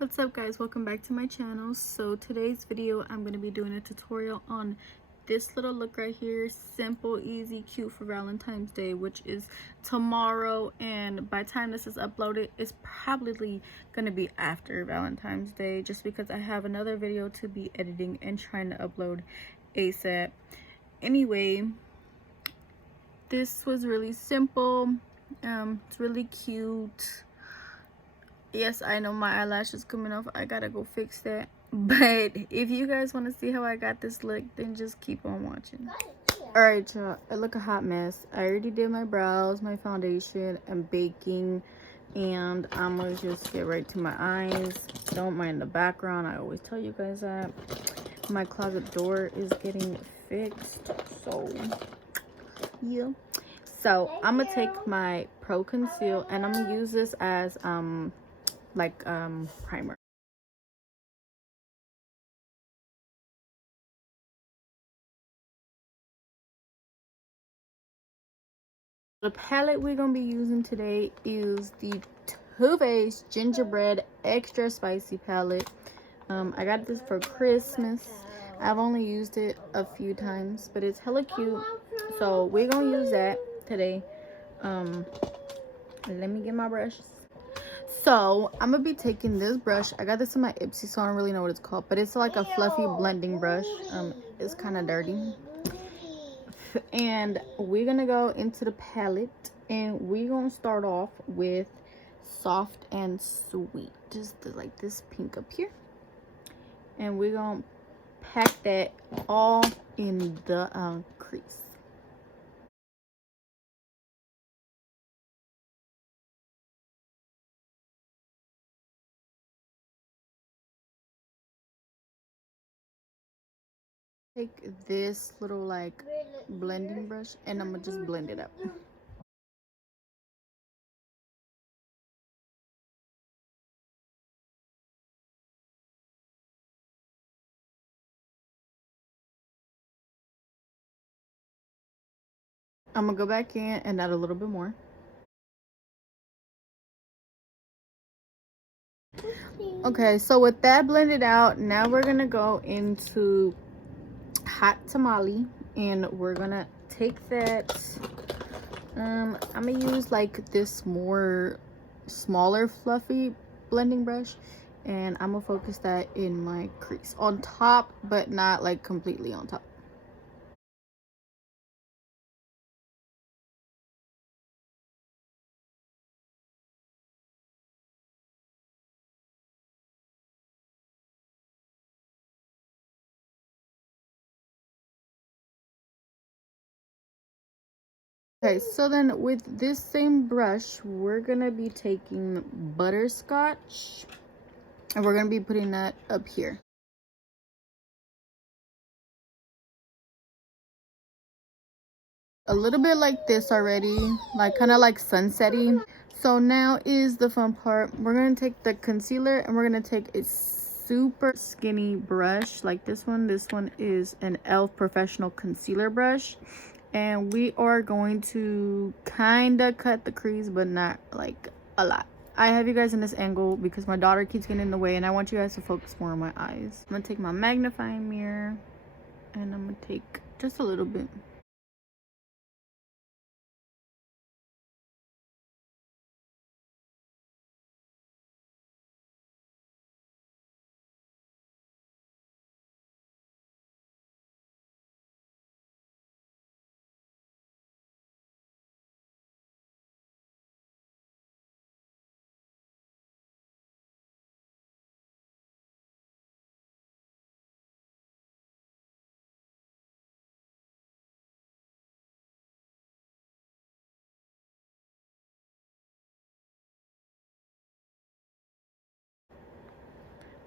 What's up guys, welcome back to my channel. So today's video I'm going to be doing a tutorial on this little look right here. Simple, easy, cute for Valentine's Day, which is tomorrow, and by the time this is uploaded it's probably going to be after Valentine's Day, just because I have another video to be editing and trying to upload ASAP. Anyway, this was really simple. It's really cute. Yes, I know my eyelash is coming off. I gotta go fix that. But if you guys want to see how I got this look, then just keep on watching. Alright, y'all. I look a hot mess. I already did my brows, my foundation, and baking. And I'm gonna just get right to my eyes. Don't mind the background. I always tell you guys that. My closet door is getting fixed. So, yeah. So, I'm gonna take my Pro Conceal and I'm gonna use this as, primer. The palette we're gonna be using today is the Too Faced Gingerbread Extra Spicy palette. I got this for Christmas. I've only used it a few times, but it's hella cute. So we're gonna use that today. Let me get my brushes. So I'm gonna be taking this brush. I got this in my Ipsy, so I don't really know what it's called, but it's like a fluffy blending brush. It's kind of dirty. And we're gonna go into the palette and we're gonna start off with Soft and Sweet, just like this pink up here, and we're gonna pack that all in the crease. Take this little like blending brush and I'm gonna just blend it up. I'm gonna go back in and add a little bit more. Okay, so with that blended out, now we're gonna go into Hot Tamale and we're gonna take that. I'm gonna use like this more smaller fluffy blending brush, and I'm gonna focus that in my crease on top, but not like completely on top. Okay, so then with this same brush, we're gonna be taking butterscotch and we're gonna be putting that up here. A little bit like this already, like kind of like sunsetty. So now is the fun part. We're gonna take the concealer and we're gonna take a super skinny brush like this one. This one is an e.l.f. professional concealer brush, and we are going to kind of cut the crease, but not like a lot. I have you guys in this angle because my daughter keeps getting in the way and I want you guys to focus more on my eyes. I'm gonna take my magnifying mirror and I'm gonna take just a little bit.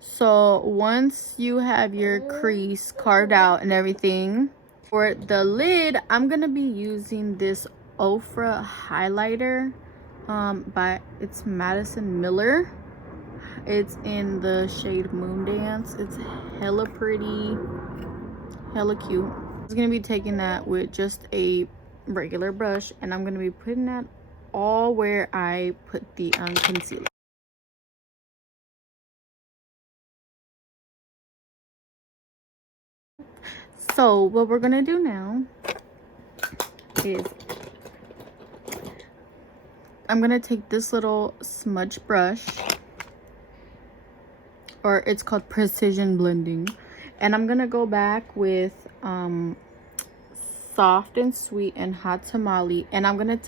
So once you have your crease carved out and everything, for the lid, I'm gonna be using this Ofra highlighter it's Madison Miller. It's in the shade Moon Dance. It's hella pretty, hella cute. I'm gonna be taking that with just a regular brush and I'm gonna be putting that all where I put the concealer. So what we're gonna do now is I'm gonna take this little smudge brush, or it's called precision blending, and I'm gonna go back with soft and sweet and hot tamale, and I'm gonna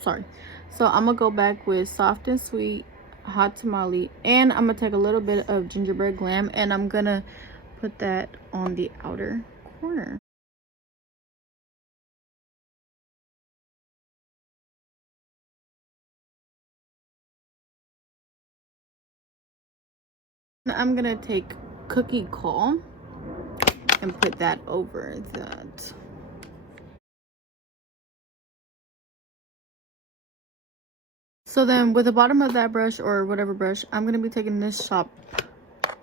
so I'm gonna go back with soft and sweet, hot tamale, and I'm gonna take a little bit of gingerbread glam, and I'm gonna put that on the outer corner. I'm gonna take cookie coal and put that over that. So then with the bottom of that brush, or whatever brush, I'm gonna be taking this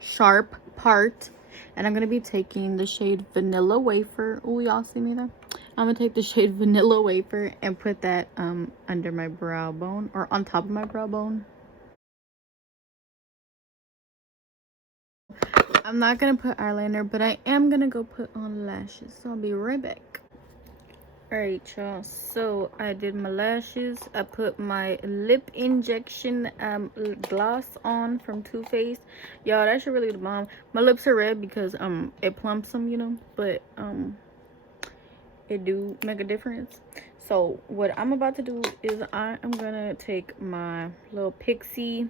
sharp part, and I'm gonna be taking the shade Vanilla Wafer. Oh, y'all see me there? I'm gonna take the shade Vanilla Wafer and put that under my brow bone, or on top of my brow bone. I'm not gonna put eyeliner, but I am gonna go put on lashes, so I'll be right back. Alright, y'all, so I did my lashes. I put my lip injection gloss on from Too Faced. Y'all, that shit really the bomb. My lips are red because it plumps them, you know, but it do make a difference. So what I'm about to do is I am gonna take my little Pixie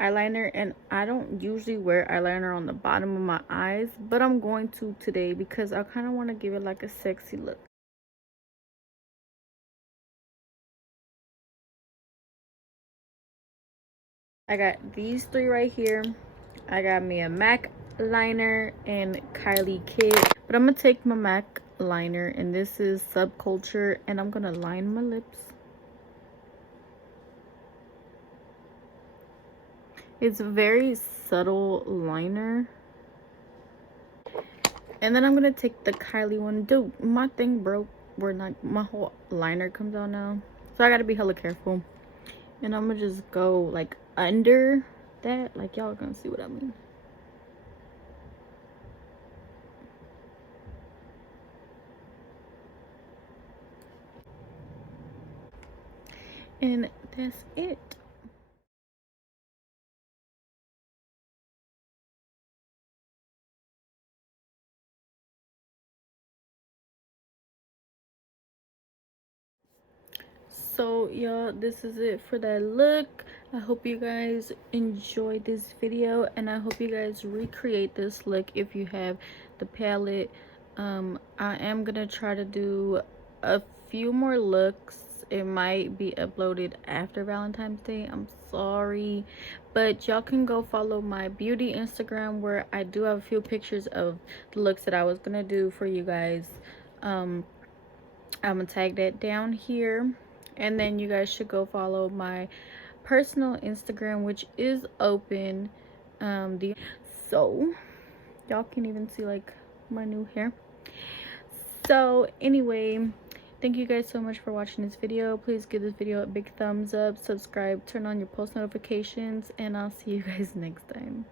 eyeliner, and I don't usually wear eyeliner on the bottom of my eyes, but I'm going to today because I kind of want to give it like a sexy look. I got these three right here. I got me a MAC liner and Kylie Kid, but I'm gonna take my MAC liner, and this is Subculture, and I'm gonna line my lips. It's a very subtle liner. And then I'm gonna take the Kylie one. Dude, my thing broke where like my whole liner comes out now, so I gotta be hella careful. And I'm gonna just go like under that, like y'all gonna see what I mean. And that's it. So y'all, this is it for that look. I hope you guys enjoyed this video, and I hope you guys recreate this look if you have the palette. I am gonna try to do a few more looks. It might be uploaded after Valentine's Day, I'm sorry, but y'all can go follow my beauty Instagram, where I do have a few pictures of the looks that I was gonna do for you guys. I'm gonna tag that down here, and then you guys should go follow my personal Instagram, which is open. So y'all can even see like my new hair. So anyway, thank you guys so much for watching this video. Please give this video a big thumbs up, subscribe, turn on your post notifications, and I'll see you guys next time.